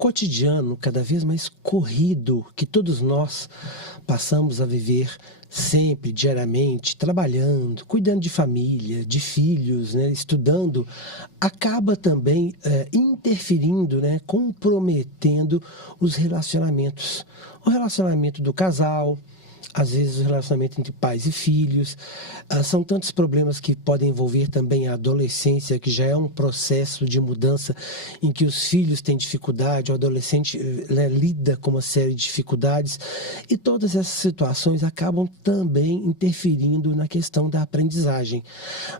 cotidiano cada vez mais corrido que todos nós passamos a viver sempre, diariamente, trabalhando, cuidando de família, de filhos, né, estudando, acaba também interferindo, né, comprometendo os relacionamentos. O relacionamento do casal, às vezes o relacionamento entre pais e filhos. São tantos problemas que podem envolver também a adolescência, que já é um processo de mudança em que os filhos têm dificuldade, o adolescente lida com uma série de dificuldades, e todas essas situações acabam também interferindo na questão da aprendizagem.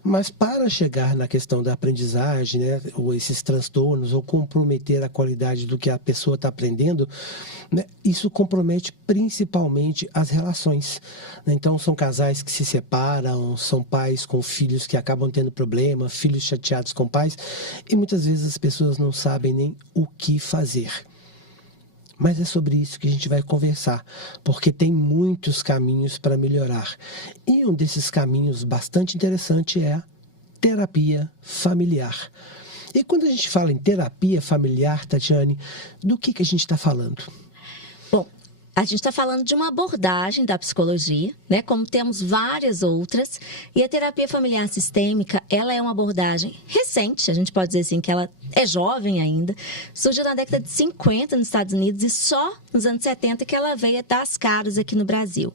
Mas para chegar na questão da aprendizagem, né, ou esses transtornos, ou comprometer a qualidade do que a pessoa está aprendendo, né, isso compromete principalmente as relações. Então, são casais que se separam, são pais com filhos que acabam tendo problema, filhos chateados com pais, e muitas vezes as pessoas não sabem nem o que fazer. Mas é sobre isso que a gente vai conversar, porque tem muitos caminhos para melhorar. E um desses caminhos bastante interessante é a terapia familiar. E quando a gente fala em terapia familiar, Tatiane, do que a gente está falando? Bom, a gente está falando de uma abordagem da psicologia, né? Como temos várias outras, e a terapia familiar sistêmica, ela é uma abordagem recente, a gente pode dizer assim, que ela é jovem ainda, surgiu na década de 50 nos Estados Unidos e só nos anos 70 que ela veio dar as caras aqui no Brasil.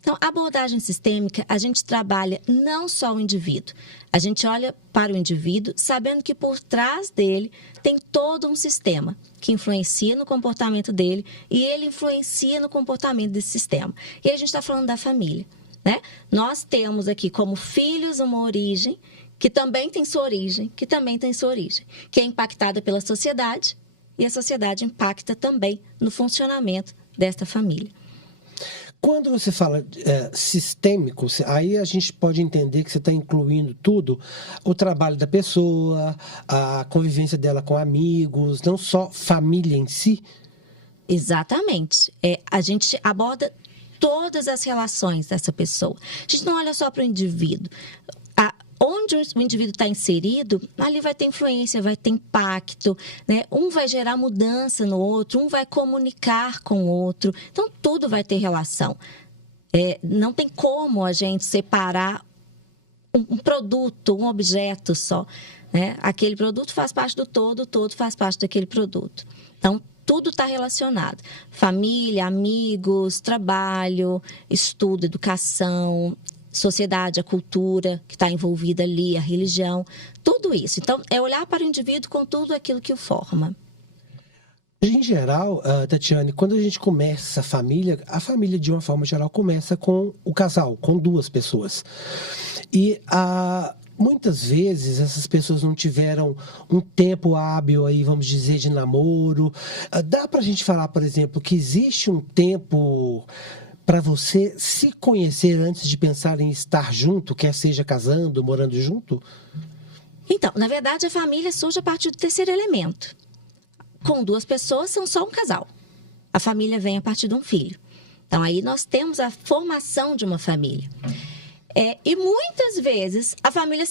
Então, a abordagem sistêmica, a gente trabalha não só o indivíduo, a gente olha para o indivíduo sabendo que por trás dele tem todo um sistema que influencia no comportamento dele e ele influencia no comportamento desse sistema. E aí a gente está falando da família, né? Nós temos aqui como filhos uma origem que também tem sua origem, que é impactada pela sociedade e a sociedade impacta também no funcionamento desta família. Quando você fala sistêmico, aí a gente pode entender que você está incluindo tudo, o trabalho da pessoa, a convivência dela com amigos, não só família em si? Exatamente. A gente aborda todas as relações dessa pessoa. A gente não olha só para o indivíduo. Onde o indivíduo está inserido, ali vai ter influência, vai ter impacto, né? Um vai gerar mudança no outro, um vai comunicar com o outro. Então, tudo vai ter relação. Não tem como a gente separar um produto, um objeto só, né? Aquele produto faz parte do todo, o todo faz parte daquele produto. Então, tudo está relacionado. Família, amigos, trabalho, estudo, educação, sociedade, a cultura que está envolvida ali, a religião, tudo isso. Então, é olhar para o indivíduo com tudo aquilo que o forma. Em geral, Tatiane, quando a gente começa a família, de uma forma geral, começa com o casal, com duas pessoas. E muitas vezes essas pessoas não tiveram um tempo hábil aí, vamos dizer, de namoro. Dá para a gente falar, por exemplo, que existe um tempo para você se conhecer antes de pensar em estar junto, quer seja casando, morando junto? Então, na verdade, a família surge a partir do terceiro elemento. Com duas pessoas, são só um casal. A família vem a partir de um filho. Então, aí nós temos a formação de uma família. E muitas vezes, a família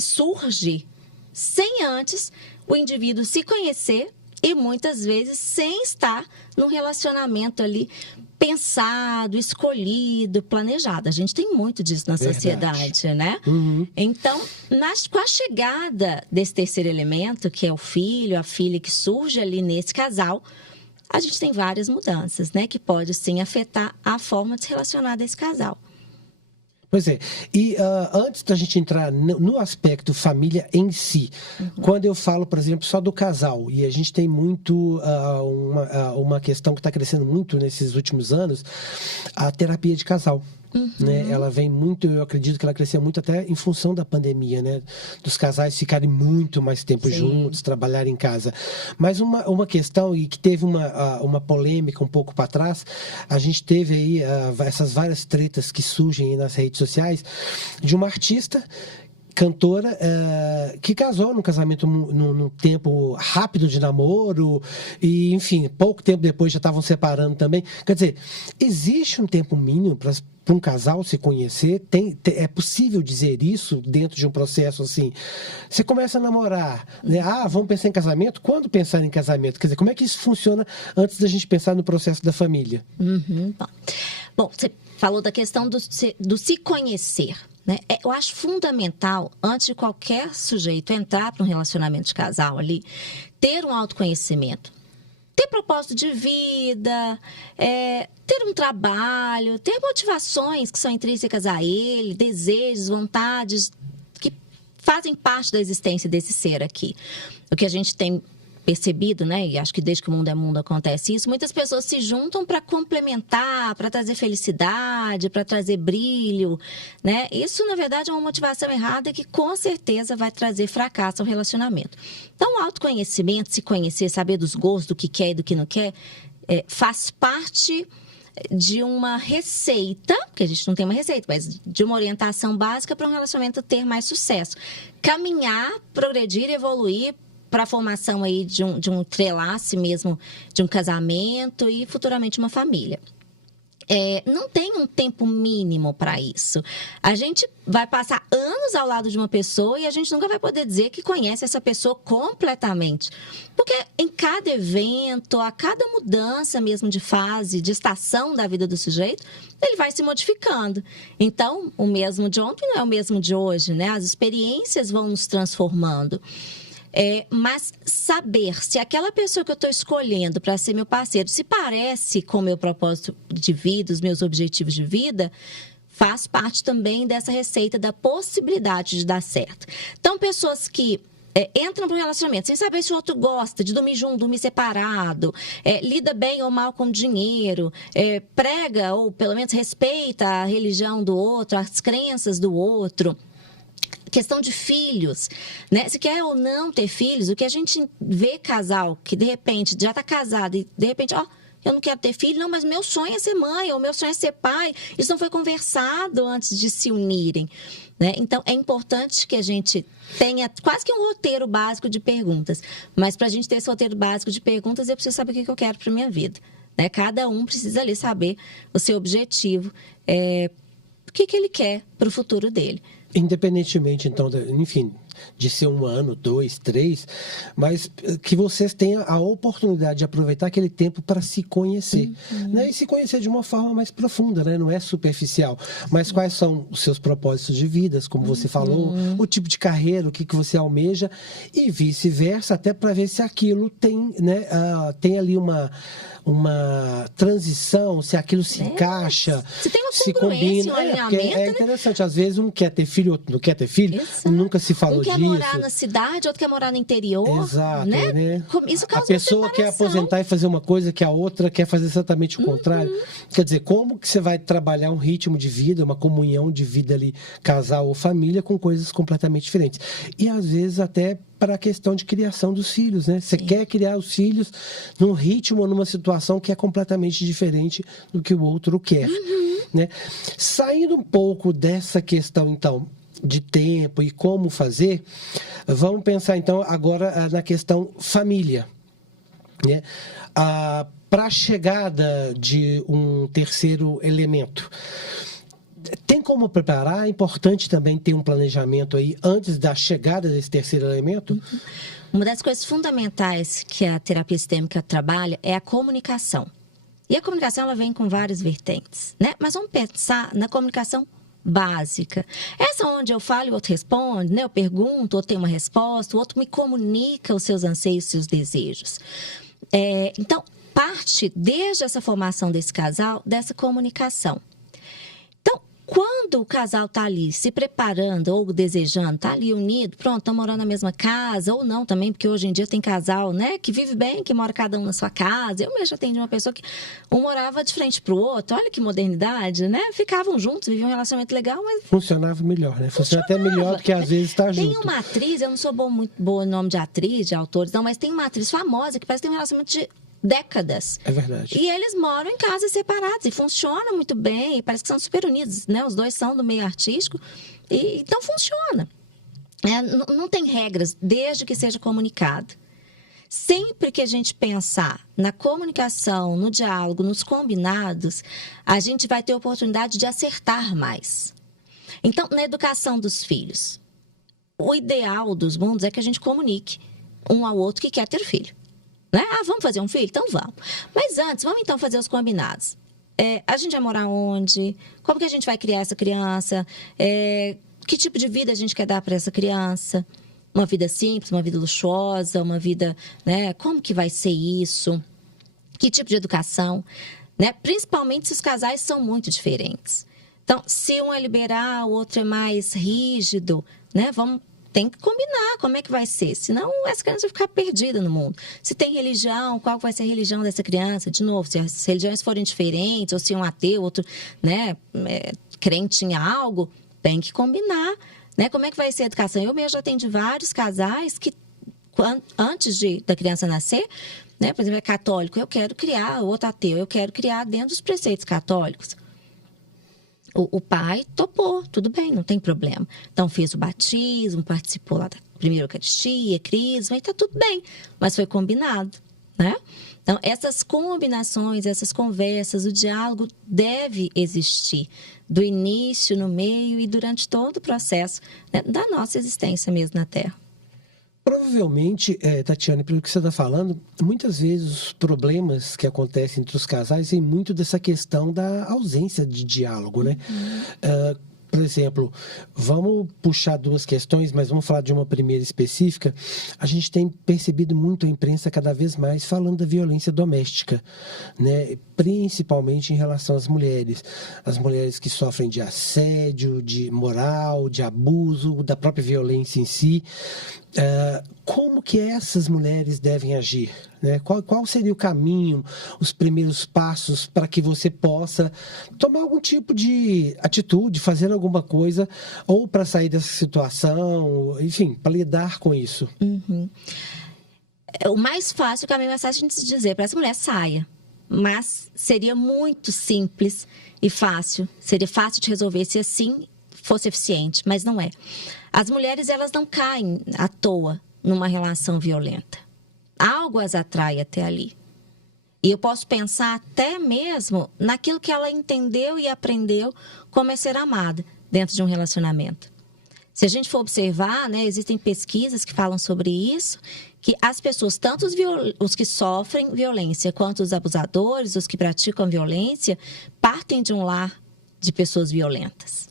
surge sem antes o indivíduo se conhecer e muitas vezes sem estar num relacionamento ali pensado, escolhido, planejado. A gente tem muito disso na sociedade, né? Uhum. Então, com a chegada desse terceiro elemento, que é o filho, a filha que surge ali nesse casal, a gente tem várias mudanças, né? Que pode, sim, afetar a forma de se relacionar desse casal. Pois é. E antes da gente entrar no aspecto família em si, quando eu falo, por exemplo, só do casal, e a gente tem muito uma questão que está crescendo muito nesses últimos anos, a terapia de casal. Né? Ela vem muito, eu acredito que ela cresceu muito até em função da pandemia, né? Dos casais ficarem muito mais tempo juntos, trabalharem em casa. Mas uma questão, e que teve uma polêmica um pouco para trás, a gente teve aí essas várias tretas que surgem aí nas redes sociais, de uma artista cantora que casou num casamento num tempo rápido de namoro e, enfim, pouco tempo depois já estavam separando também. Quer dizer, existe um tempo mínimo para para um casal se conhecer? É possível dizer isso dentro de um processo assim? Você começa a namorar, né? Vamos pensar em casamento? Quando pensar em casamento? Quer dizer, como é que isso funciona antes da gente pensar no processo da família? Bom, você falou da questão do se conhecer, né? Eu acho fundamental, antes de qualquer sujeito entrar para um relacionamento de casal ali, ter um autoconhecimento. Ter propósito de vida, ter um trabalho, ter motivações que são intrínsecas a ele, desejos, vontades que fazem parte da existência desse ser aqui. O que a gente tem percebido, né, e acho que desde que o mundo é mundo acontece isso, muitas pessoas se juntam para complementar, para trazer felicidade, para trazer brilho, né? Isso, na verdade, é uma motivação errada que com certeza vai trazer fracasso ao relacionamento. Então, o autoconhecimento, se conhecer, saber dos gostos, do que quer e do que não quer, faz parte de uma receita, que a gente não tem uma receita, mas de uma orientação básica para um relacionamento ter mais sucesso. Caminhar, progredir, evoluir para a formação aí de um entrelace mesmo, de um casamento e futuramente uma família. Não tem um tempo mínimo para isso. A gente vai passar anos ao lado de uma pessoa e a gente nunca vai poder dizer que conhece essa pessoa completamente. Porque em cada evento, a cada mudança mesmo de fase, de estação da vida do sujeito, ele vai se modificando. Então, o mesmo de ontem não é o mesmo de hoje, né? As experiências vão nos transformando. Mas saber se aquela pessoa que eu estou escolhendo para ser meu parceiro se parece com o meu propósito de vida, os meus objetivos de vida, faz parte também dessa receita da possibilidade de dar certo. Então, pessoas que entram para um relacionamento sem saber se o outro gosta de dormir junto, dormir separado, lida bem ou mal com dinheiro, prega ou pelo menos respeita a religião do outro, as crenças do outro. Questão de filhos, né? Se quer ou não ter filhos, o que a gente vê casal que de repente já está casado e de repente, eu não quero ter filho, não, mas meu sonho é ser mãe ou meu sonho é ser pai. Isso não foi conversado antes de se unirem, né? Então, é importante que a gente tenha quase que um roteiro básico de perguntas. Mas para a gente ter esse roteiro básico de perguntas, eu preciso saber o que eu quero para minha vida, né? Cada um precisa ali saber o seu objetivo, o que ele quer para o futuro dele. Independentemente, então, enfim, de ser 1 ano, 2, 3, mas que vocês tenham a oportunidade de aproveitar aquele tempo para se conhecer, né? E se conhecer de uma forma mais profunda, né? Não é superficial, mas quais são os seus propósitos de vida, como você falou, o tipo de carreira, o que você almeja e vice-versa, até para ver se aquilo tem, né, tem ali uma transição, se aquilo se encaixa, se tem uma se combina. Um alinhamento, é interessante, às vezes um quer ter filho, outro não quer ter filho. Exato. Nunca se falou disso. Um quer morar na cidade, outro quer morar no interior. Exato, né? Isso causa a pessoa quer aposentar e fazer uma coisa que a outra quer fazer exatamente o contrário. Quer dizer, como que você vai trabalhar um ritmo de vida, uma comunhão de vida ali, casal ou família, com coisas completamente diferentes. E às vezes até para a questão de criação dos filhos, né? Você quer criar os filhos num ritmo ou numa situação que é completamente diferente do que o outro quer, né? Saindo um pouco dessa questão, então, de tempo e como fazer, vamos pensar, então, agora na questão família, né? Para a chegada de um terceiro elemento, tem como preparar? É importante também ter um planejamento aí antes da chegada desse terceiro elemento? Uma das coisas fundamentais que a terapia sistêmica trabalha é a comunicação. E a comunicação, ela vem com várias vertentes, né? Mas vamos pensar na comunicação básica. Essa onde eu falo e o outro responde, né? Eu pergunto, o outro tem uma resposta, o outro me comunica os seus anseios, os seus desejos. Então, parte desde essa formação desse casal, dessa comunicação. Quando o casal está ali se preparando ou desejando, está ali unido, pronto, estão morando na mesma casa, ou não também, porque hoje em dia tem casal, né, que vive bem, que mora cada um na sua casa. Eu mesmo atendi uma pessoa que um morava de frente para o outro, olha que modernidade, né? Ficavam juntos, viviam um relacionamento legal, mas... Funcionava melhor, né? Funciona até melhor do que às vezes estar junto. Tem uma atriz, eu não sou muito boa no nome de atriz, de autores, não, mas tem uma atriz famosa que parece que tem um relacionamento de décadas. É verdade. E eles moram em casas separadas e funcionam muito bem, e parece que são super unidos, né? Os dois são do meio artístico, e então funciona. Não tem regras, desde que seja comunicado. Sempre que a gente pensar na comunicação, no diálogo, nos combinados, a gente vai ter oportunidade de acertar mais. Então, na educação dos filhos, o ideal dos mundos é que a gente comunique um ao outro que quer ter filho. Né? Ah, vamos fazer um filho? Então vamos. Mas antes, vamos então fazer os combinados. A gente vai morar onde? Como que a gente vai criar essa criança? Que tipo de vida a gente quer dar para essa criança? Uma vida simples, uma vida luxuosa, uma vida, né? Como que vai ser isso? Que tipo de educação? Né? Principalmente se os casais são muito diferentes. Então, se um é liberal, o outro é mais rígido, né? Tem que combinar como é que vai ser, senão essa criança vai ficar perdida no mundo. Se tem religião, qual vai ser a religião dessa criança? De novo, se as religiões forem diferentes, ou se um ateu, outro, né, crente em algo, tem que combinar. Né? Como é que vai ser a educação? Eu mesmo já atendi vários casais que, antes da criança nascer, né, por exemplo, é católico, eu quero criar, outro ateu, eu quero criar dentro dos preceitos católicos. O pai topou, tudo bem, não tem problema. Então, fez o batismo, participou lá da primeira Eucaristia, crisma, e está tudo bem, mas foi combinado, né? Então, essas combinações, essas conversas, o diálogo deve existir do início, no meio e durante todo o processo, né, da nossa existência mesmo na Terra. Provavelmente, Tatiana, pelo que você está falando, muitas vezes os problemas que acontecem entre os casais vêm muito dessa questão da ausência de diálogo, né? Por exemplo, vamos puxar duas questões, mas vamos falar de uma primeira específica. A gente tem percebido muito a imprensa cada vez mais falando da violência doméstica, né? Principalmente em relação às mulheres. As mulheres que sofrem de assédio, de moral, de abuso, da própria violência em si. Como que essas mulheres devem agir? Né? Qual seria o caminho, os primeiros passos para que você possa tomar algum tipo de atitude, fazer alguma coisa, ou para sair dessa situação, enfim, para lidar com isso? Uhum. O mais fácil, o caminho mais fácil de dizer para essa mulher, saia. Mas seria muito simples e fácil, seria fácil de resolver se assim fosse eficiente, mas não é. As mulheres, elas não caem à toa numa relação violenta. Algo as atrai até ali. E eu posso pensar até mesmo naquilo que ela entendeu e aprendeu como é ser amada dentro de um relacionamento. Se a gente for observar, né, existem pesquisas que falam sobre isso, que as pessoas, tanto os que sofrem violência, quanto os abusadores, os que praticam violência, partem de um lar de pessoas violentas.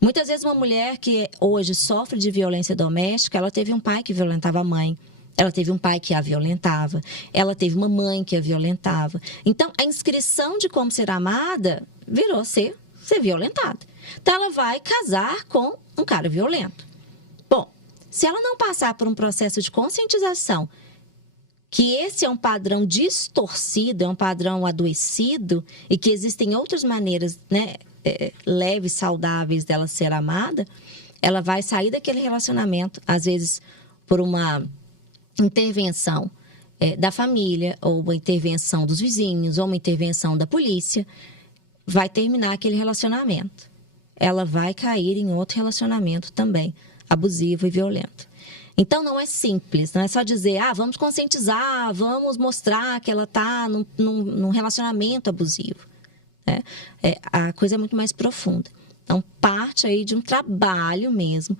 Muitas vezes uma mulher que hoje sofre de violência doméstica, ela teve um pai que violentava a mãe, ela teve um pai que a violentava, ela teve uma mãe que a violentava. Então, a inscrição de como ser amada virou ser violentada. Então, ela vai casar com um cara violento. Bom, se ela não passar por um processo de conscientização que esse é um padrão distorcido, é um padrão adoecido e que existem outras maneiras, né, leves, saudáveis dela ser amada, ela vai sair daquele relacionamento, às vezes por uma intervenção da família, ou uma intervenção dos vizinhos, ou uma intervenção da polícia, vai terminar aquele relacionamento. Ela vai cair em outro relacionamento também, abusivo e violento. Então, não é simples, não é só dizer, vamos conscientizar, vamos mostrar que ela está num relacionamento abusivo. A coisa é muito mais profunda. Então, parte aí de um trabalho mesmo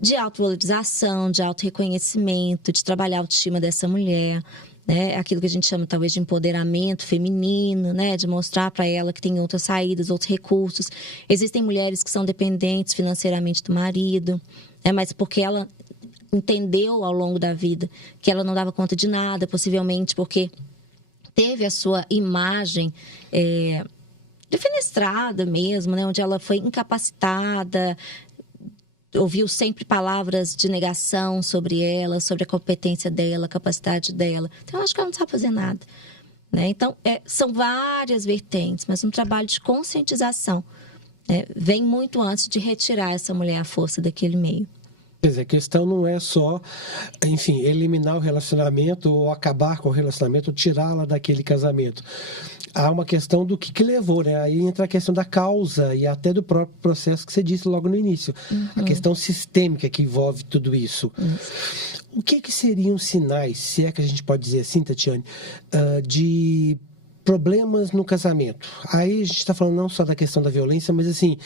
de autovalorização, de autorreconhecimento, de trabalhar a autoestima dessa mulher, né? Aquilo que a gente chama talvez de empoderamento feminino, né? De mostrar para ela que tem outras saídas, outros recursos. Existem mulheres que são dependentes financeiramente do marido, mas porque ela entendeu ao longo da vida que ela não dava conta de nada, possivelmente porque teve a sua imagem defenestrada mesmo, né? Onde ela foi incapacitada, ouviu sempre palavras de negação sobre ela, sobre a competência dela, a capacidade dela. Então, eu acho que ela não sabe fazer nada. Né? Então, são várias vertentes, mas um trabalho de conscientização vem muito antes de retirar essa mulher à força daquele meio. Quer dizer, a questão não é só, enfim, eliminar o relacionamento ou acabar com o relacionamento ou tirá-la daquele casamento. Há uma questão do que levou, né? Aí entra a questão da causa e até do próprio processo que você disse logo no início. A questão sistêmica que envolve tudo isso. O que seriam sinais, se é que a gente pode dizer assim, Tatiane, de problemas no casamento? Aí a gente está falando não só da questão da violência, mas assim,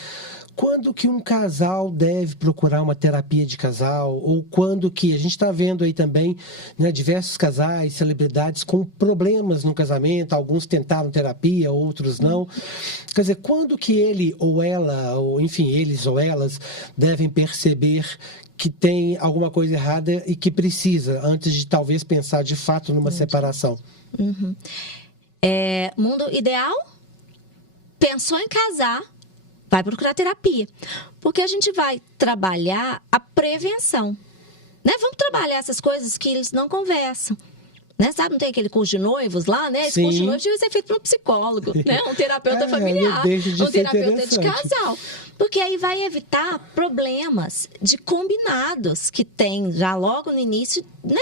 quando que um casal deve procurar uma terapia de casal? Ou quando que a gente está vendo aí também, né, diversos casais, celebridades com problemas no casamento, alguns tentaram terapia, outros não. Quer dizer, quando que ele ou ela, ou enfim, eles ou elas devem perceber que tem alguma coisa errada e que precisa, antes de talvez pensar de fato numa separação? Mundo ideal, pensou em casar, vai procurar terapia. Porque a gente vai trabalhar a prevenção. Né? Vamos trabalhar essas coisas que eles não conversam. Né? Sabe, não tem aquele curso de noivos lá, né? Esse curso de noivos deve ser feito por um psicólogo, né? Um terapeuta familiar, um terapeuta de casal. Porque aí vai evitar problemas de combinados que tem já logo no início, né?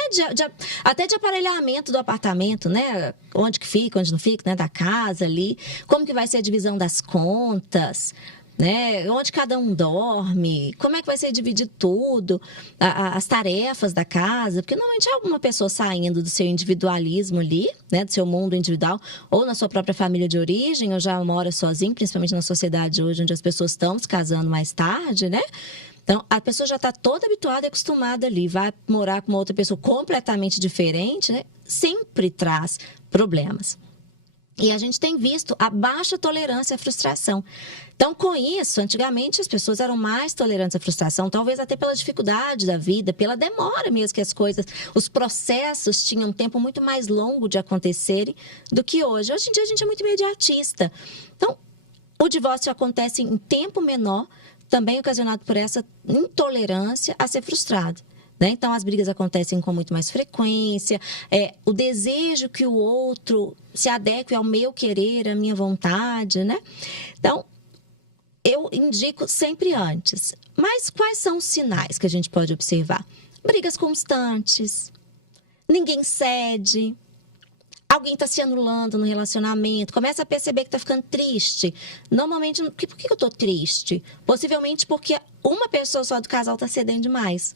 Até de aparelhamento do apartamento, né? Onde que fica, onde não fica, né? Da casa ali. Como que vai ser a divisão das contas, né? Onde cada um dorme, como é que vai ser dividido tudo, as tarefas da casa, porque normalmente é alguma pessoa saindo do seu individualismo ali, né, do seu mundo individual, ou na sua própria família de origem, ou já mora sozinho, principalmente na sociedade hoje, onde as pessoas estão se casando mais tarde, né? Então, a pessoa já está toda habituada e acostumada ali, vai morar com uma outra pessoa completamente diferente, né? Sempre traz problemas. E a gente tem visto a baixa tolerância à frustração. Então, com isso, antigamente as pessoas eram mais tolerantes à frustração, talvez até pela dificuldade da vida, pela demora mesmo que as coisas, os processos tinham um tempo muito mais longo de acontecerem do que hoje. Hoje em dia a gente é muito imediatista. Então, o divórcio acontece em tempo menor, também ocasionado por essa intolerância a ser frustrado. Então, as brigas acontecem com muito mais frequência, o desejo que o outro se adeque ao meu querer, à minha vontade, né? Então, eu indico sempre antes. Mas quais são os sinais que a gente pode observar? Brigas constantes, ninguém cede, alguém está se anulando no relacionamento, começa a perceber que está ficando triste. Normalmente, por que eu estou triste? Possivelmente porque uma pessoa só do casal está cedendo demais.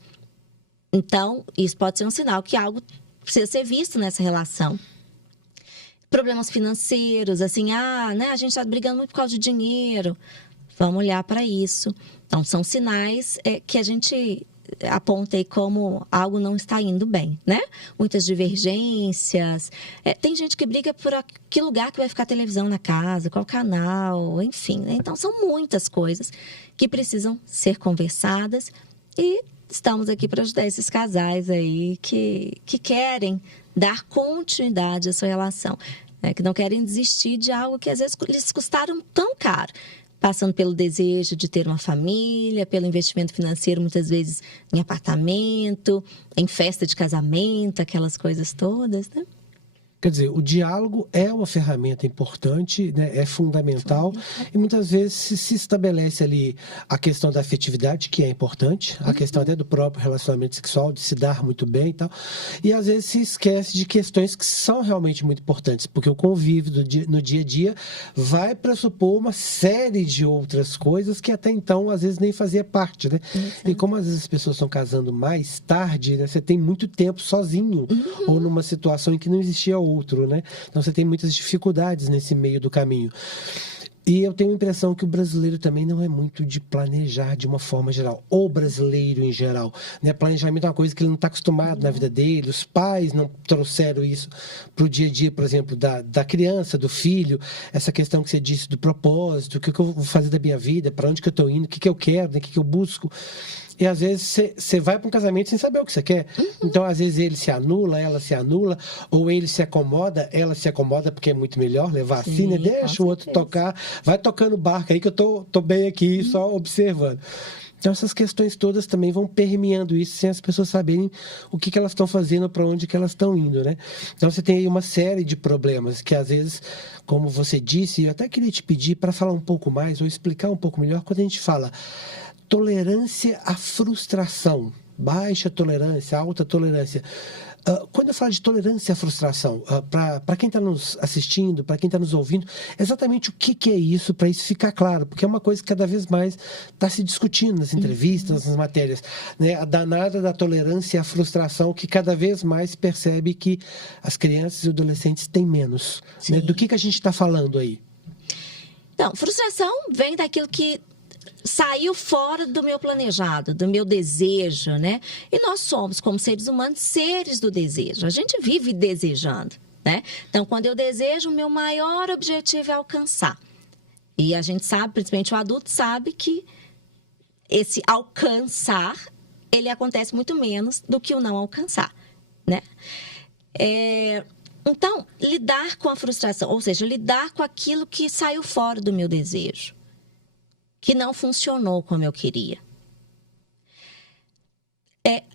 Então, isso pode ser um sinal que algo precisa ser visto nessa relação. Problemas financeiros, assim, né, a gente está brigando muito por causa de dinheiro. Vamos olhar para isso. Então, são sinais que a gente aponta aí como algo não está indo bem, né? Muitas divergências. Tem gente que briga por que lugar que vai ficar a televisão na casa, qual canal, enfim. Né? Então, são muitas coisas que precisam ser conversadas e estamos aqui para ajudar esses casais aí que querem dar continuidade à sua relação, né? Que não querem desistir de algo que às vezes lhes custaram tão caro, passando pelo desejo de ter uma família, pelo investimento financeiro, muitas vezes em apartamento, em festa de casamento, aquelas coisas todas, né? Quer dizer, o diálogo é uma ferramenta importante, né? É fundamental, e muitas vezes se estabelece ali a questão da afetividade, que é importante, a questão até do próprio relacionamento sexual, de se dar muito bem e tal, e às vezes se esquece de questões que são realmente muito importantes, porque o convívio no dia a dia vai pressupor uma série de outras coisas que até então às vezes nem fazia parte, né? E como às vezes as pessoas estão casando mais tarde, né? Você tem muito tempo sozinho, ou numa situação em que não existia outro, né? Então você tem muitas dificuldades nesse meio do caminho. E eu tenho a impressão que o brasileiro também não é muito de planejar de uma forma geral. O brasileiro em geral, né? Planejamento é uma coisa que ele não está acostumado na vida dele. Os pais não trouxeram isso para o dia a dia, por exemplo, da criança, do filho. Essa questão que você disse do propósito, o que eu vou fazer da minha vida, para onde que eu estou indo, o que eu quero, né? O que eu busco. E às vezes você vai para um casamento sem saber o que você quer. Então, às vezes, ele se anula, ela se anula, ou ele se acomoda, ela se acomoda, porque é muito melhor levar assim, né? Deixa o outro tocar, vai tocando o barco aí que eu tô bem aqui, só observando. Então, essas questões todas também vão permeando isso, sem as pessoas saberem o que elas estão fazendo, para onde que elas estão indo, né? Então, você tem aí uma série de problemas que, às vezes, como você disse, eu até queria te pedir para falar um pouco mais, ou explicar um pouco melhor, quando a gente fala tolerância à frustração. baixa tolerância, alta tolerância. Quando eu falo de tolerância à frustração, para quem está nos assistindo, para quem está nos ouvindo, exatamente o que é isso, para isso ficar claro, porque é uma coisa que cada vez mais está se discutindo nas entrevistas, nas matérias, né? A danada da tolerância à frustração, que cada vez mais percebe que as crianças e adolescentes têm menos. Né? Do que a gente está falando aí? Então, frustração vem daquilo que saiu fora do meu planejado, do meu desejo, né? E nós somos, como seres humanos, seres do desejo. A gente vive desejando, né? Então, quando eu desejo, o meu maior objetivo é alcançar. E a gente sabe, principalmente o adulto, sabe que esse alcançar, ele acontece muito menos do que o não alcançar, né? Então, lidar com a frustração, ou seja, lidar com aquilo que saiu fora do meu desejo, que não funcionou como eu queria.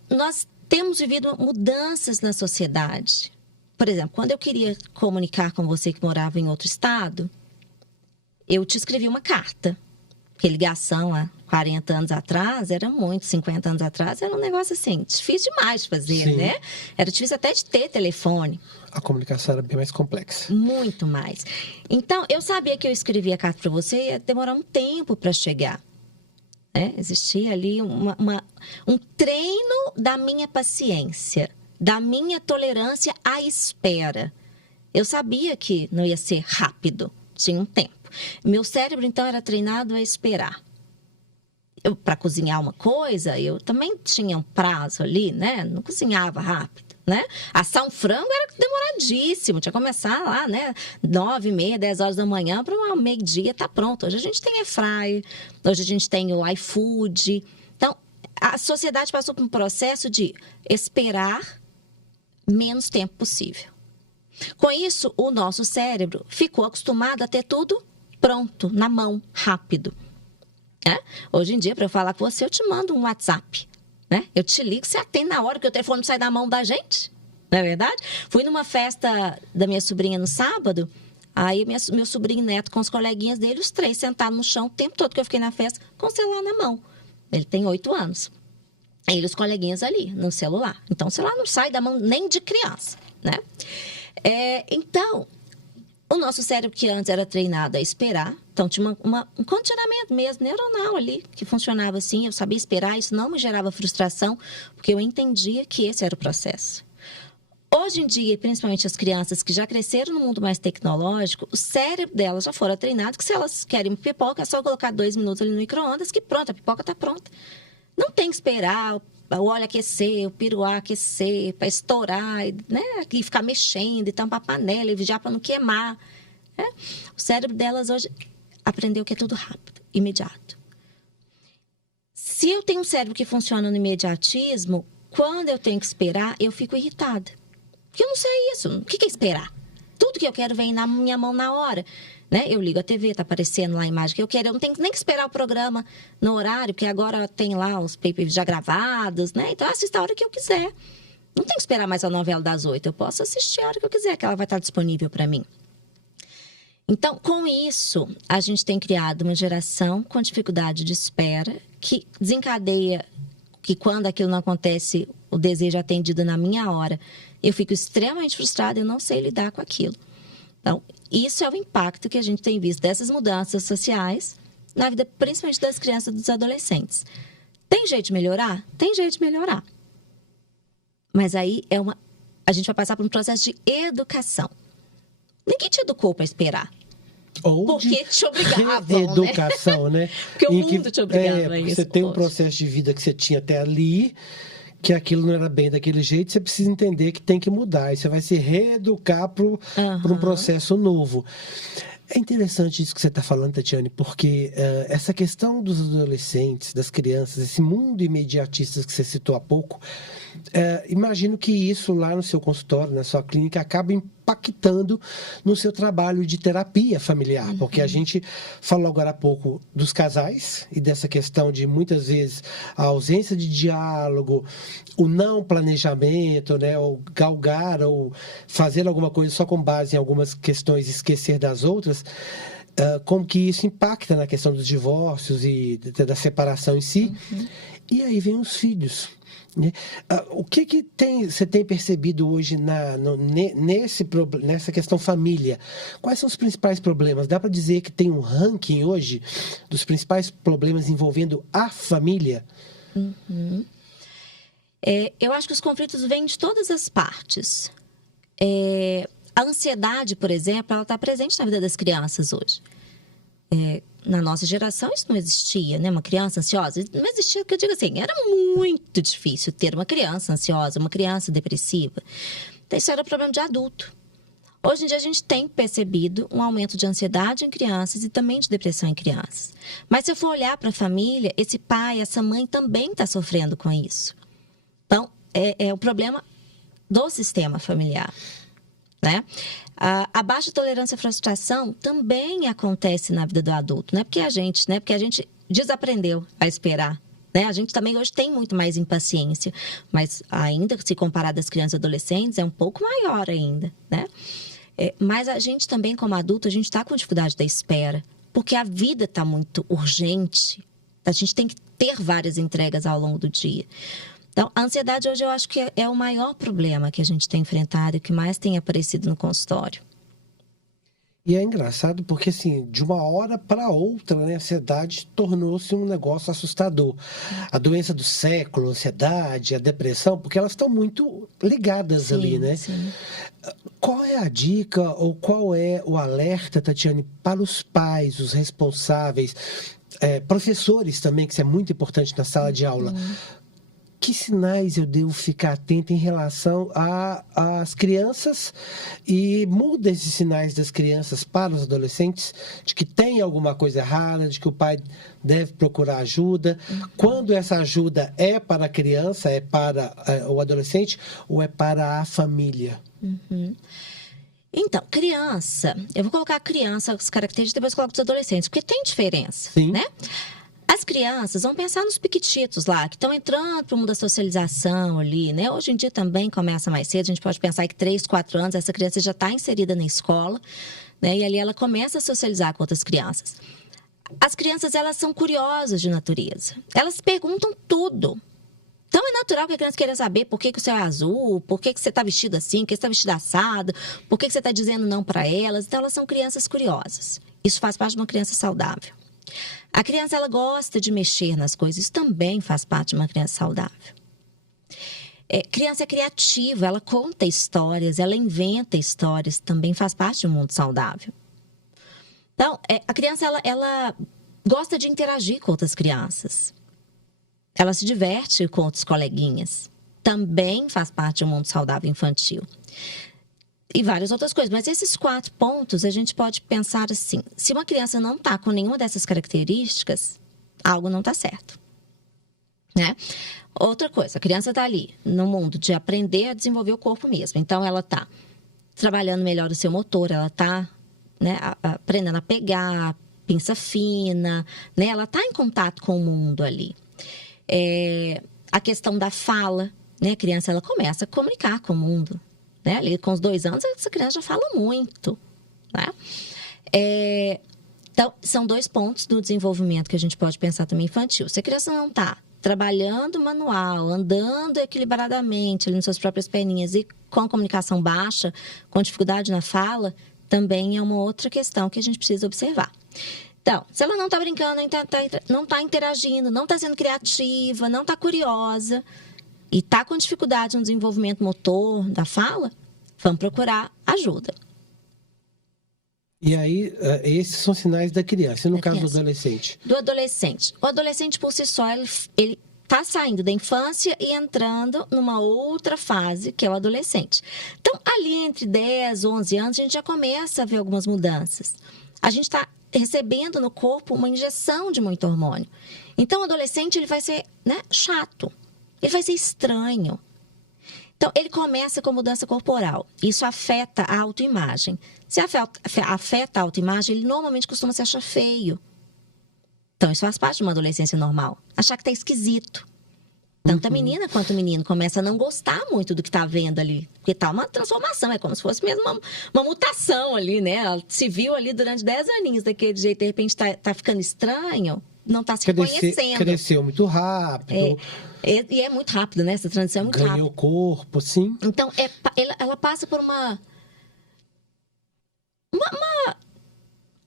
Nós temos vivido mudanças na sociedade. Por exemplo, quando eu queria comunicar com você que morava em outro estado, eu te escrevi uma carta. Porque ligação há 40 anos atrás era muito, 50 anos atrás era um negócio assim, difícil demais de fazer, Sim. né? Era difícil até de ter telefone. A comunicação era bem mais complexa. Muito mais. Então, eu sabia que eu escrevia a carta para você e ia demorar um tempo para chegar. Existia ali um treino da minha paciência, da minha tolerância à espera. Eu sabia que não ia ser rápido, tinha um tempo. Meu cérebro, então, era treinado a esperar. Para cozinhar uma coisa, eu também tinha um prazo ali, né? Não cozinhava rápido, né? Assar um frango era demoradíssimo. Tinha que começar lá, né? 9h30, 10 horas da manhã, para um meio-dia tá pronto. Hoje a gente tem airfryer, hoje a gente tem o iFood. Então, a sociedade passou por um processo de esperar menos tempo possível. Com isso, o nosso cérebro ficou acostumado a ter tudo pronto, na mão, rápido. Hoje em dia, para eu falar com você, eu te mando um WhatsApp. Né? Eu te ligo, você atende na hora que o telefone sai da mão da gente. Não é verdade? Fui numa festa da minha sobrinha no sábado, aí meu sobrinho neto com os coleguinhas dele, os 3 sentados no chão, o tempo todo que eu fiquei na festa, com o celular na mão. Ele tem 8 anos. Ele e os coleguinhas ali, no celular. Então, o celular não sai da mão nem de criança. Né? Então, o nosso cérebro, que antes era treinado a esperar, então tinha um condicionamento mesmo, neuronal ali, que funcionava assim, eu sabia esperar, isso não me gerava frustração, porque eu entendia que esse era o processo. Hoje em dia, principalmente as crianças que já cresceram no mundo mais tecnológico, o cérebro delas já fora treinado, que se elas querem pipoca, é só colocar 2 minutos ali no micro-ondas, que pronto, a pipoca está pronta. Não tem que esperar o óleo aquecer, o piruá aquecer, para estourar, né? E ficar mexendo, e tampar a panela, e vigiar para não queimar. Né? O cérebro delas hoje aprendeu que é tudo rápido, imediato. Se eu tenho um cérebro que funciona no imediatismo, quando eu tenho que esperar, eu fico irritada. Porque eu não sei isso. O que é esperar? Tudo que eu quero vem na minha mão na hora. Né? Eu ligo a TV, está aparecendo lá a imagem que eu quero. Eu não tenho nem que esperar o programa no horário, porque agora tem lá os papers já gravados, né? Então eu assisto a hora que eu quiser. Não tenho que esperar mais a novela das 8. Eu posso assistir a hora que eu quiser, que ela vai estar disponível para mim. Então, com isso, a gente tem criado uma geração com dificuldade de espera, que desencadeia que quando aquilo não acontece, o desejo é atendido na minha hora, eu fico extremamente frustrada, eu não sei lidar com aquilo. Então, isso é o impacto que a gente tem visto dessas mudanças sociais na vida, principalmente das crianças e dos adolescentes. Tem jeito de melhorar? Tem jeito de melhorar. Mas aí a gente vai passar por um processo de educação. Ninguém te educou para esperar. Ou porque te obrigavam, educação, né? Porque o mundo te obrigava a isso. Você tem um processo de vida que você tinha até ali, que aquilo não era bem daquele jeito, você precisa entender que tem que mudar. E você vai se reeducar para um processo novo. É interessante isso que você está falando, Tatiane, porque essa questão dos adolescentes, das crianças, esse mundo imediatista que você citou há pouco, imagino que isso lá no seu consultório, na sua clínica, acaba impactando no seu trabalho de terapia familiar, porque a gente falou agora há pouco dos casais e dessa questão de, muitas vezes, a ausência de diálogo, o não planejamento, né, ou galgar, ou fazer alguma coisa só com base em algumas questões e esquecer das outras, como que isso impacta na questão dos divórcios e da separação em si. E aí vem os filhos. O que você tem percebido hoje nessa questão família? Quais são os principais problemas? Dá para dizer que tem um ranking hoje dos principais problemas envolvendo a família? Uhum. Eu acho que os conflitos vêm de todas as partes. A ansiedade, por exemplo, ela está presente na vida das crianças hoje. Na nossa geração isso não existia, né? Uma criança ansiosa não existia, que eu digo assim, era muito difícil ter uma criança ansiosa, uma criança depressiva. Então isso era problema de adulto. Hoje em dia a gente tem percebido um aumento de ansiedade em crianças e também de depressão em crianças. Mas se eu for olhar para a família, esse pai, essa mãe também está sofrendo com isso. Então é o problema do sistema familiar, né? A baixa tolerância à frustração também acontece na vida do adulto, porque a gente desaprendeu a esperar, né? A gente também hoje tem muito mais impaciência, mas ainda se comparado às crianças e adolescentes é um pouco maior ainda, né? Mas a gente também, como adulto, a gente está com dificuldade da espera, porque a vida está muito urgente, a gente tem que ter várias entregas ao longo do dia. Então, a ansiedade hoje eu acho que é o maior problema que a gente tem enfrentado e que mais tem aparecido no consultório. E é engraçado porque, assim, de uma hora para outra, né, a ansiedade tornou-se um negócio assustador. A doença do século, a ansiedade, a depressão, porque elas estão muito ligadas ali, né? Sim. Qual é a dica ou qual é o alerta, Tatiane, para os pais, os responsáveis, professores também, que isso é muito importante na sala de aula? Que sinais eu devo ficar atento em relação às crianças e muda esses sinais das crianças para os adolescentes de que tem alguma coisa errada, de que o pai deve procurar ajuda? Quando essa ajuda é para a criança, é para o adolescente ou é para a família? Então, criança, eu vou colocar a criança, as características, depois coloco os adolescentes, porque tem diferença, Sim. né? As crianças vão pensar nos piquititos lá, que estão entrando para o mundo da socialização ali, né? Hoje em dia também começa mais cedo, a gente pode pensar que 3, 4 anos essa criança já está inserida na escola, né? E ali ela começa a socializar com outras crianças. As crianças, elas são curiosas de natureza, elas perguntam tudo. Então é natural que a criança queira saber por que o céu é azul, por que você está vestido assim, por que você está vestido assado, por que você está dizendo não para elas. Então elas são crianças curiosas. Isso faz parte de uma criança saudável. A criança, ela gosta de mexer nas coisas, isso também faz parte de uma criança saudável. Criança é criativa, ela conta histórias, ela inventa histórias, também faz parte de um mundo saudável. Então, a criança, ela gosta de interagir com outras crianças. Ela se diverte com outros coleguinhas, também faz parte de um mundo saudável infantil. E várias outras coisas. Mas esses 4 pontos, a gente pode pensar assim, se uma criança não está com nenhuma dessas características, algo não está certo, né? Outra coisa, a criança está ali no mundo de aprender a desenvolver o corpo mesmo. Então, ela está trabalhando melhor o seu motor, ela está, né, aprendendo a pegar, pinça fina, né? Ela está em contato com o mundo ali. A questão da fala, né? A criança, ela começa a comunicar com o mundo. Né? Ali com os 2 anos, essa criança já fala muito, né? Então, são 2 pontos do desenvolvimento que a gente pode pensar também infantil. Se a criança não está trabalhando manual, andando equilibradamente ali nas suas próprias perninhas e com comunicação baixa, com dificuldade na fala, também é uma outra questão que a gente precisa observar. Então, se ela não está brincando, não está interagindo, não está sendo criativa, não está curiosa e está com dificuldade no desenvolvimento motor da fala, vamos procurar ajuda. E aí, esses são sinais da criança. E no caso do adolescente? Do adolescente. O adolescente, por si só, ele está saindo da infância e entrando numa outra fase, que é o adolescente. Então, ali entre 10 e 11 anos, a gente já começa a ver algumas mudanças. A gente está recebendo no corpo uma injeção de muito hormônio. Então, o adolescente, ele vai ser, né, chato. Ele vai ser estranho. Então, ele começa com mudança corporal. Isso afeta a autoimagem. Se afeta a autoimagem, ele normalmente costuma se achar feio. Então, isso faz parte de uma adolescência normal. Achar que está esquisito. Tanto a menina quanto o menino começa a não gostar muito do que está vendo ali. Porque está uma transformação, é como se fosse mesmo uma mutação ali, né? Ela se viu ali durante 10 aninhos daquele jeito, de repente está ficando estranho. não está se reconhecendo. Cresceu muito rápido. E é muito rápido, né? Essa transição é muito rápida. Ganhou corpo, sim. Então, ela passa por um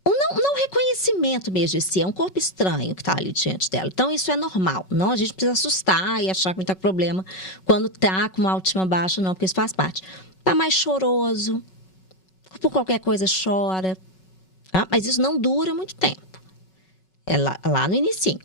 não reconhecimento mesmo de si. É um corpo estranho que está ali diante dela. Então, isso é normal. Não, a gente precisa assustar e achar que está com problema quando está com uma autoestima baixa, não, porque isso faz parte. Está mais choroso, por qualquer coisa chora. Mas isso não dura muito tempo. É lá no inicinho.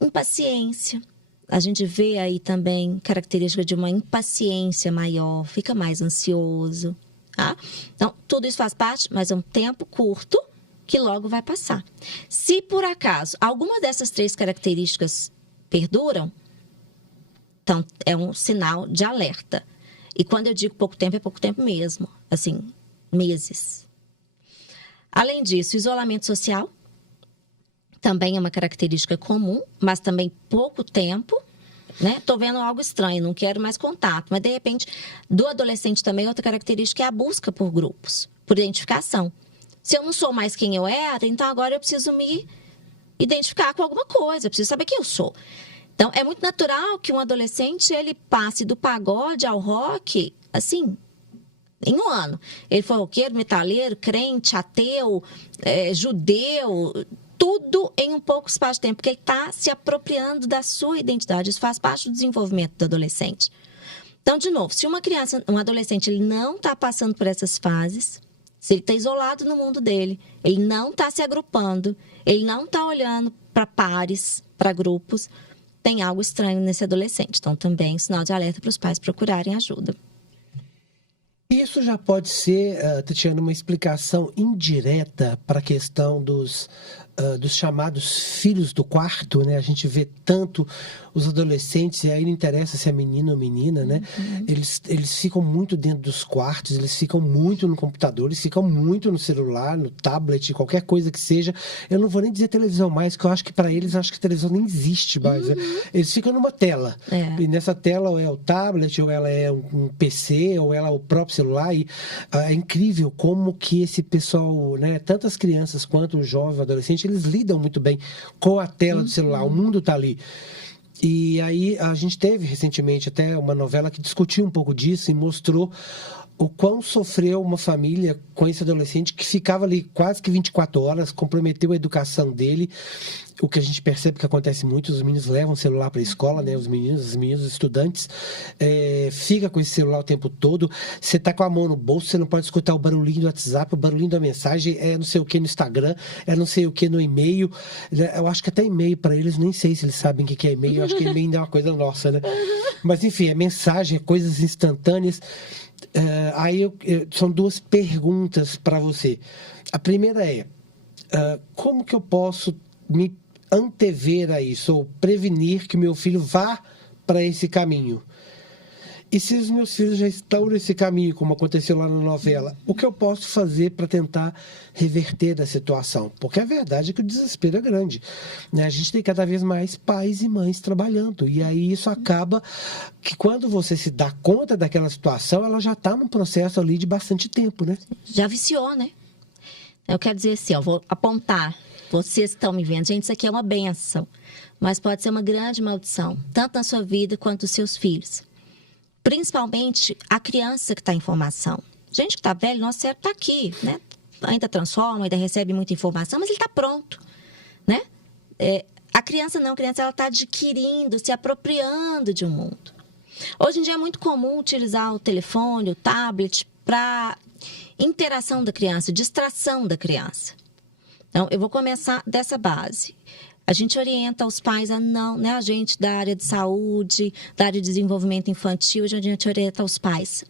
Impaciência. A gente vê aí também característica de uma impaciência maior, fica mais ansioso. Tá? Então, tudo isso faz parte, mas é um tempo curto que logo vai passar. Se, por acaso, alguma dessas 3 características perduram, então, é um sinal de alerta. E quando eu digo pouco tempo, é pouco tempo mesmo. Assim, meses. Além disso, isolamento social também é uma característica comum, mas também pouco tempo. Né? Tô vendo algo estranho, não quero mais contato. Mas, de repente, do adolescente também, outra característica é a busca por grupos, por identificação. Se eu não sou mais quem eu era, então agora eu preciso me identificar com alguma coisa, eu preciso saber quem eu sou. Então, é muito natural que um adolescente, ele passe do pagode ao rock, assim, em um ano. Ele foi roqueiro, metaleiro, crente, ateu, judeu... Tudo em um pouco espaço de tempo, porque ele está se apropriando da sua identidade. Isso faz parte do desenvolvimento do adolescente. Então, de novo, se um adolescente, ele não está passando por essas fases, se ele está isolado no mundo dele, ele não está se agrupando, ele não está olhando para pares, para grupos, tem algo estranho nesse adolescente. Então, também sinal de alerta para os pais procurarem ajuda. Isso já pode ser, Tatiana, uma explicação indireta para a questão dos chamados filhos do quarto, né? A gente vê tanto os adolescentes, e aí não interessa se é menino ou menina, né? Eles ficam muito dentro dos quartos, eles ficam muito no computador, eles ficam muito no celular, no tablet, qualquer coisa que seja. Eu não vou nem dizer televisão mais, porque eu acho que para eles, acho que a televisão nem existe mais. Né? Eles ficam numa tela. E nessa tela, ou é o tablet, ou ela é um PC, ou ela é o próprio celular. E é incrível como que esse pessoal, né? Tanto as crianças quanto os jovens, adolescentes, eles lidam muito bem com a tela do celular. O mundo está ali. E aí a gente teve recentemente até uma novela que discutiu um pouco disso e mostrou o quão sofreu uma família com esse adolescente que ficava ali quase que 24 horas, comprometeu a educação dele. O que a gente percebe que acontece muito, os meninos levam o celular para a escola, né? Os meninos, os estudantes, fica com esse celular o tempo todo. Você tá com a mão no bolso, você não pode escutar o barulhinho do WhatsApp, o barulhinho da mensagem, não sei o que no Instagram, não sei o que no e-mail. Eu acho que até e-mail para eles, nem sei se eles sabem o que é e-mail. Eu acho que e-mail é uma coisa nossa, né? Mas enfim, é mensagem, coisas instantâneas. São 2 perguntas para você. A primeira é, como que eu posso me antever a isso, ou prevenir que meu filho vá para esse caminho? E se os meus filhos já estão nesse caminho, como aconteceu lá na novela, o que eu posso fazer para tentar reverter a situação? Porque a verdade é que o desespero é grande. Né? A gente tem cada vez mais pais e mães trabalhando. E aí isso acaba que quando você se dá conta daquela situação, ela já está num processo ali de bastante tempo, né? Já viciou, né? Eu quero dizer assim, vou apontar. Vocês estão me vendo. Gente, isso aqui é uma bênção. Mas pode ser uma grande maldição. Tanto na sua vida quanto nos seus filhos. Principalmente a criança que está em formação. Gente que está velho, nosso cérebro está aqui, né? Ainda transforma, ainda recebe muita informação, mas ele está pronto, né? A criança não, a criança ela está adquirindo, se apropriando de um mundo. Hoje em dia é muito comum utilizar o telefone, o tablet, para interação da criança, distração da criança. Então, eu vou começar dessa base. A gente orienta os pais a não, né? A gente da área de saúde, da área de desenvolvimento infantil, a gente orienta os pais.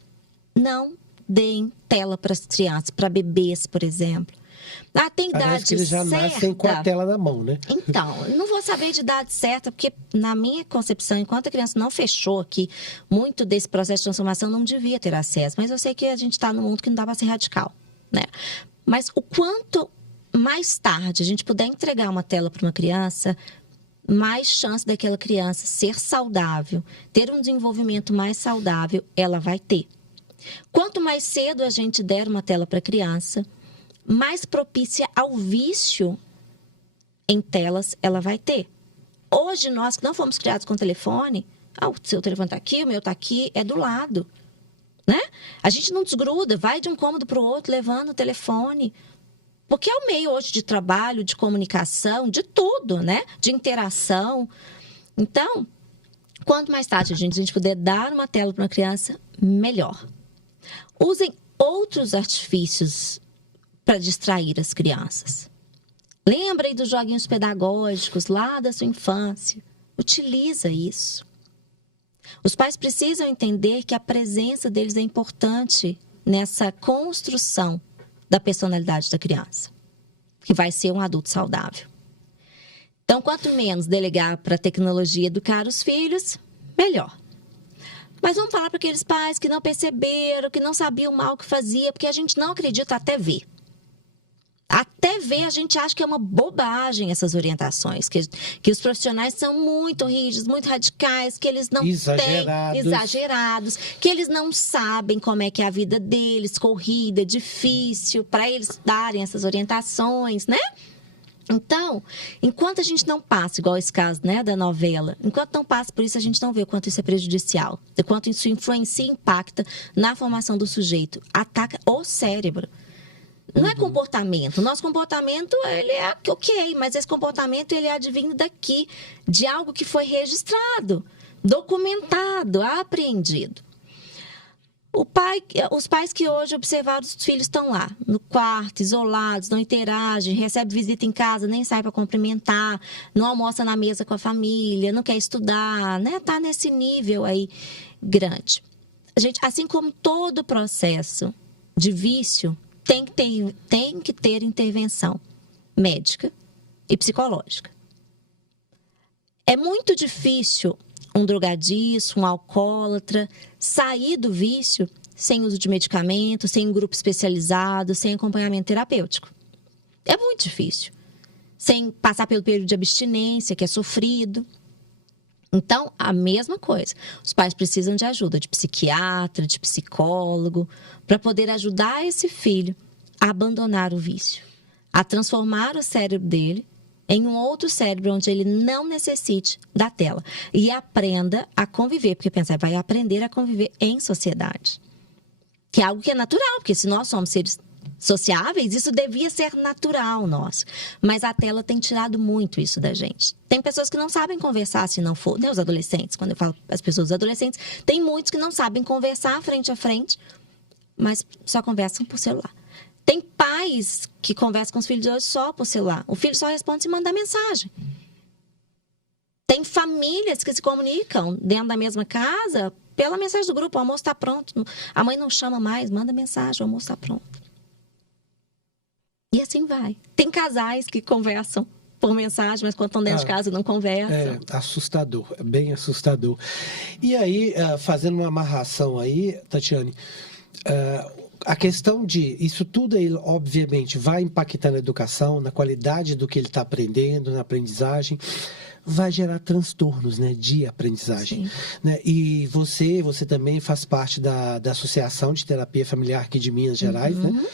Não deem tela para as crianças, para bebês, por exemplo. Tem idade Parece que eles já certa. nascem com a tela na mão, né? Então, não vou saber de idade certa, porque na minha concepção, enquanto a criança não fechou aqui, muito desse processo de transformação não devia ter acesso. Mas eu sei que a gente está num mundo que não dá para ser radical, né? Mas o quanto mais tarde a gente puder entregar uma tela para uma criança, mais chance daquela criança ser saudável, ter um desenvolvimento mais saudável, ela vai ter. Quanto mais cedo a gente der uma tela para a criança, mais propícia ao vício em telas ela vai ter. Hoje, nós que não fomos criados com telefone, o seu telefone está aqui, o meu está aqui, é do lado. Né? A gente não desgruda, vai de um cômodo para o outro levando o telefone. Porque é o meio hoje de trabalho, de comunicação, de tudo, né? De interação. Então, quanto mais tarde a gente puder dar uma tela para uma criança, melhor. Usem outros artifícios para distrair as crianças. Lembrem dos joguinhos pedagógicos lá da sua infância. Utiliza isso. Os pais precisam entender que a presença deles é importante nessa construção da personalidade da criança, que vai ser um adulto saudável. Então, quanto menos delegar para a tecnologia educar os filhos, melhor. Mas vamos falar para aqueles pais que não perceberam, que não sabiam o mal que fazia, porque a gente não acredita até ver. Até ver, a gente acha que é uma bobagem essas orientações, que os profissionais são muito rígidos, muito radicais, que eles não têm exagerados, que eles não sabem como é que é a vida deles, corrida, difícil, para eles darem essas orientações, né? Então, enquanto a gente não passa, igual esse caso, né, da novela, enquanto não passa por isso, a gente não vê o quanto isso é prejudicial, o quanto isso influencia e impacta na formação do sujeito, ataca o cérebro. Não é comportamento. O nosso comportamento, ele é ok, mas esse comportamento, ele é advindo daqui, de algo que foi registrado, documentado, apreendido. Os pais que hoje observaram os filhos estão lá, no quarto, isolados, não interagem, recebe visita em casa, nem sai para cumprimentar, não almoça na mesa com a família, não quer estudar, né? Tá nesse nível aí grande. Gente, assim como todo processo de vício, tem que ter intervenção médica e psicológica. É muito difícil um drogadiço, um alcoólatra, sair do vício sem uso de medicamento, sem um grupo especializado, sem acompanhamento terapêutico. É muito difícil. Sem passar pelo período de abstinência, que é sofrido. Então, a mesma coisa. Os pais precisam de ajuda de psiquiatra, de psicólogo, para poder ajudar esse filho a abandonar o vício, a transformar o cérebro dele em um outro cérebro onde ele não necessite da tela e aprenda a conviver, porque pensa, vai aprender a conviver em sociedade, que é algo que é natural, porque se nós somos seres sociáveis, isso devia ser natural nosso, mas a tela tem tirado muito isso da gente. Tem pessoas que não sabem conversar se não for, né, os adolescentes, quando eu falo as pessoas, os adolescentes, tem muitos que não sabem conversar frente a frente, mas só conversam por celular. Tem pais que conversam com os filhos hoje só por celular. O filho só responde se mandar mensagem. Tem famílias que se comunicam dentro da mesma casa pela mensagem do grupo. O almoço está pronto. A mãe não chama mais, manda mensagem, o almoço está pronto. E assim vai. Tem casais que conversam por mensagem, mas quando estão dentro de casa não conversam. É assustador, é bem assustador. E aí, fazendo uma amarração aí, Tatiane, a questão de isso tudo aí, obviamente, vai impactar na educação, na qualidade do que ele está aprendendo, na aprendizagem, vai gerar transtornos, né, de aprendizagem. Né? E você também faz parte da Associação de Terapia Familiar aqui de Minas Gerais, né?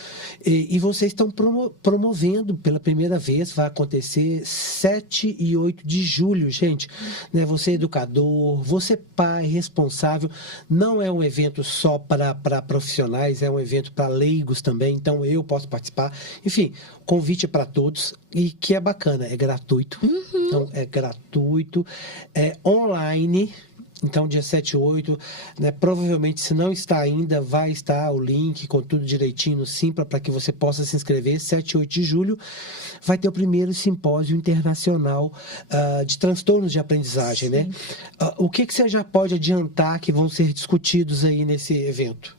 E vocês estão promovendo pela primeira vez, vai acontecer 7 e 8 de julho, gente. Né? Você é educador, você é pai, responsável. Não é um evento só para profissionais, é um evento para leigos também, então eu posso participar. Enfim, o convite é para todos e que é bacana, é gratuito. Então, é gratuito, é online. Então, dia 7 e 8, né, provavelmente, se não está ainda, vai estar o link com tudo direitinho no Simpla para que você possa se inscrever. 7 e 8 de julho vai ter o primeiro simpósio internacional de transtornos de aprendizagem, né? O que você já pode adiantar que vão ser discutidos aí nesse evento?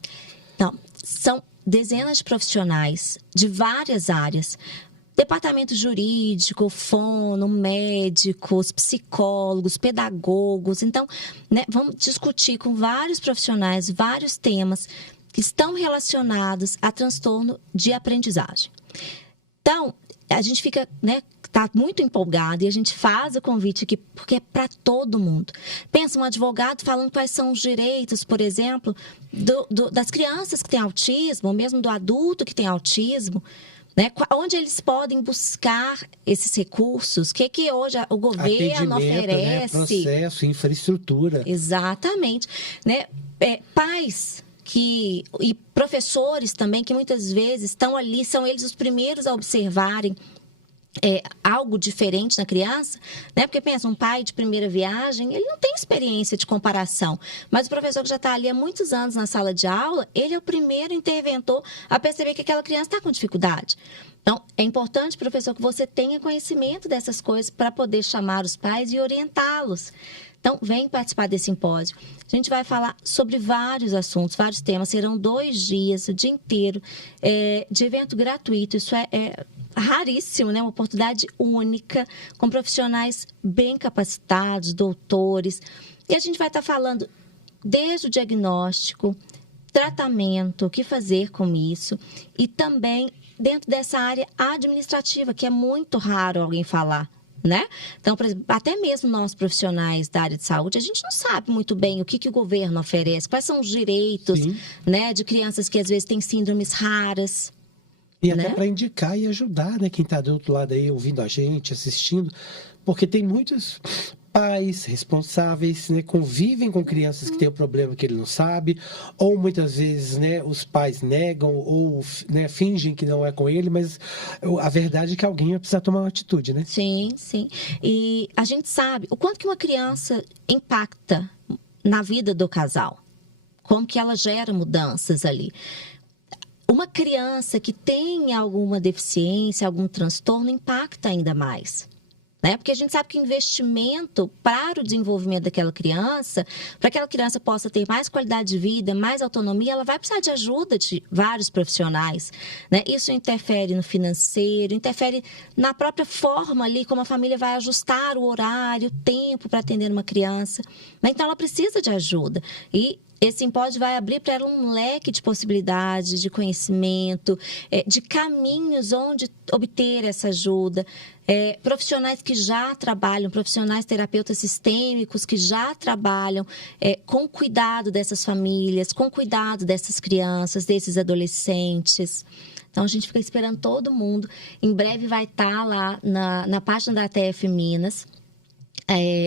Não, são dezenas de profissionais de várias áreas. Departamento jurídico, fono, médicos, psicólogos, pedagogos. Então, né, vamos discutir com vários profissionais, vários temas que estão relacionados a transtorno de aprendizagem. Então, a gente fica, né, tá muito empolgado e a gente faz o convite aqui porque é para todo mundo. Pensa um advogado falando quais são os direitos, por exemplo, das crianças que têm autismo, ou mesmo do adulto que tem autismo. Né? Onde eles podem buscar esses recursos? O que hoje o governo oferece? Né? Processo, infraestrutura. Exatamente. Né? Pais e professores também, que muitas vezes estão ali, são eles os primeiros a observarem algo diferente na criança, né? Porque pensa, um pai de primeira viagem, ele não tem experiência de comparação, mas o professor que já está ali há muitos anos na sala de aula, ele é o primeiro interventor a perceber que aquela criança está com dificuldade. Então, é importante, professor, que você tenha conhecimento dessas coisas para poder chamar os pais e orientá-los. Então, vem participar desse simpósio. A gente vai falar sobre vários assuntos, vários temas. Serão 2 dias, o dia inteiro, de evento gratuito. Isso é raríssimo, né? Uma oportunidade única, com profissionais bem capacitados, doutores. E a gente vai estar falando desde o diagnóstico, tratamento, o que fazer com isso, e também dentro dessa área administrativa, que é muito raro alguém falar. Né? Então, por exemplo, até mesmo nós profissionais da área de saúde, a gente não sabe muito bem o que o governo oferece, quais são os direitos, né, de crianças que às vezes têm síndromes raras. E até para indicar e ajudar, né, quem está do outro lado aí ouvindo a gente, assistindo, porque tem muitos pais responsáveis, né, convivem com crianças que têm um problema que ele não sabe, ou muitas vezes, né, os pais negam ou, né, fingem que não é com ele, mas a verdade é que alguém vai precisar tomar uma atitude, né? Sim, sim. E a gente sabe o quanto que uma criança impacta na vida do casal, como que ela gera mudanças ali. Uma criança que tem alguma deficiência, algum transtorno, impacta ainda mais. Né? Porque a gente sabe que o investimento para o desenvolvimento daquela criança, para que aquela criança possa ter mais qualidade de vida, mais autonomia, ela vai precisar de ajuda de vários profissionais. Né? Isso interfere no financeiro, interfere na própria forma ali, como a família vai ajustar o horário, o tempo para atender uma criança. Então, ela precisa de ajuda. E esse simpósio vai abrir para ela um leque de possibilidades, de conhecimento, de caminhos onde obter essa ajuda. Profissionais que já trabalham, profissionais terapeutas sistêmicos que já trabalham com cuidado dessas famílias, com cuidado dessas crianças, desses adolescentes. Então, a gente fica esperando todo mundo. Em breve vai estar lá na página da ATF Minas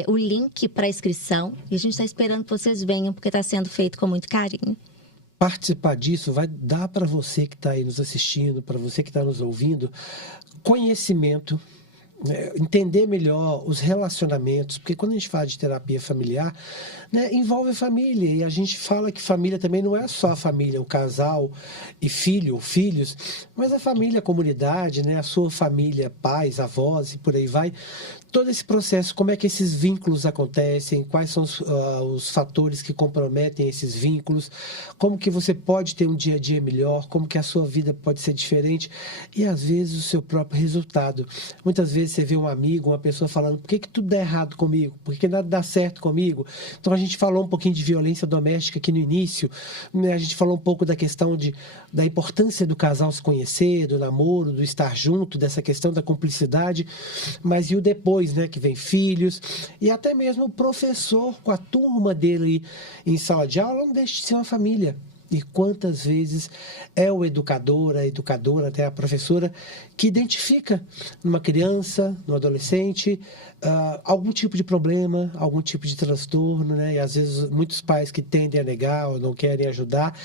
o link para inscrição. E a gente está esperando que vocês venham, porque está sendo feito com muito carinho. Participar disso vai dar para você que está aí nos assistindo, para você que está nos ouvindo, conhecimento, entender melhor os relacionamentos, porque quando a gente fala de terapia familiar, né, envolve a família, e a gente fala que família também não é só a família, o casal e filhos, mas a família, a comunidade, né, a sua família, pais, avós e por aí vai. Todo esse processo, como é que esses vínculos acontecem, quais são os fatores que comprometem esses vínculos, como que você pode ter um dia a dia melhor, como que a sua vida pode ser diferente e às vezes o seu próprio resultado. Muitas vezes você vê um amigo, uma pessoa falando, por que tudo dá errado comigo? Por que nada dá certo comigo? Então a gente falou um pouquinho de violência doméstica aqui no início, né? A gente falou um pouco da questão da importância do casal se conhecer, do namoro, do estar junto, dessa questão da cumplicidade, mas e o depois, né, que vem filhos, e até mesmo o professor com a turma dele em sala de aula não deixa de ser uma família. E quantas vezes é o educador, a educadora, até a professora, que identifica numa criança, no adolescente, algum tipo de problema, algum tipo de transtorno, né? E às vezes muitos pais que tendem a negar ou não querem ajudar,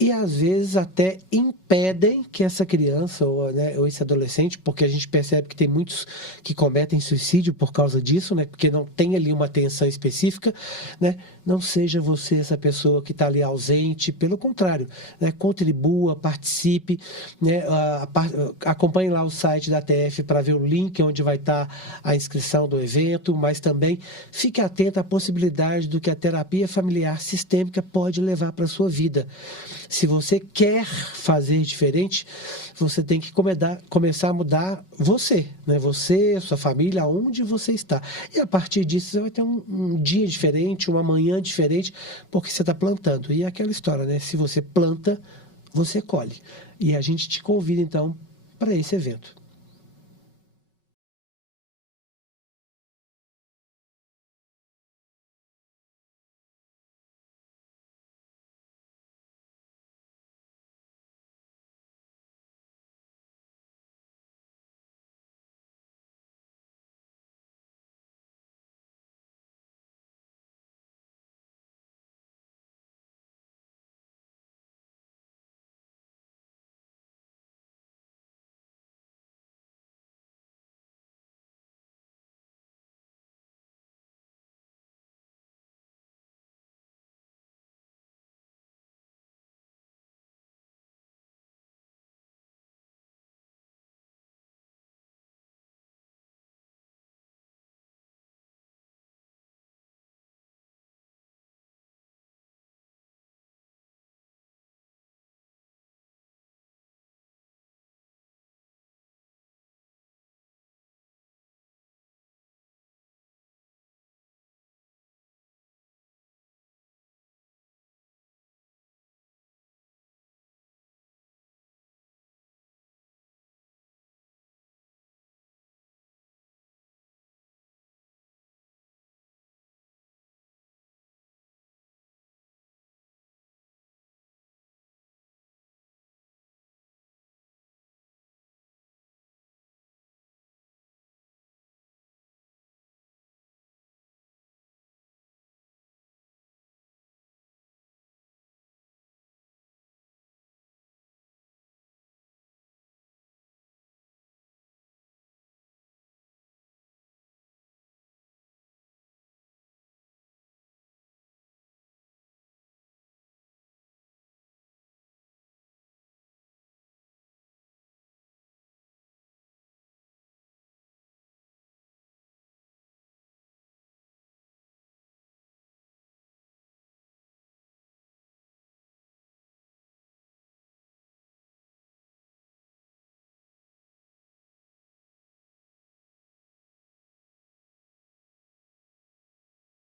e às vezes até impedem que essa criança ou esse adolescente, porque a gente percebe que tem muitos que cometem suicídio por causa disso, né? Porque não tem ali uma atenção específica, né? Não seja você essa pessoa que está ali ausente, pelo contrário, né? Contribua, participe, né? Acompanhe lá o site da ATF para ver o link onde vai estar a inscrição do evento, mas também fique atento à possibilidade do que a terapia familiar sistêmica pode levar para a sua vida. Se você quer fazer diferente, você tem que começar a mudar você, né? Você, sua família, onde você está. E a partir disso, você vai ter um dia diferente, uma manhã diferente, porque você está plantando. E é aquela história, né? Se você planta, você colhe. E a gente te convida, então, para esse evento.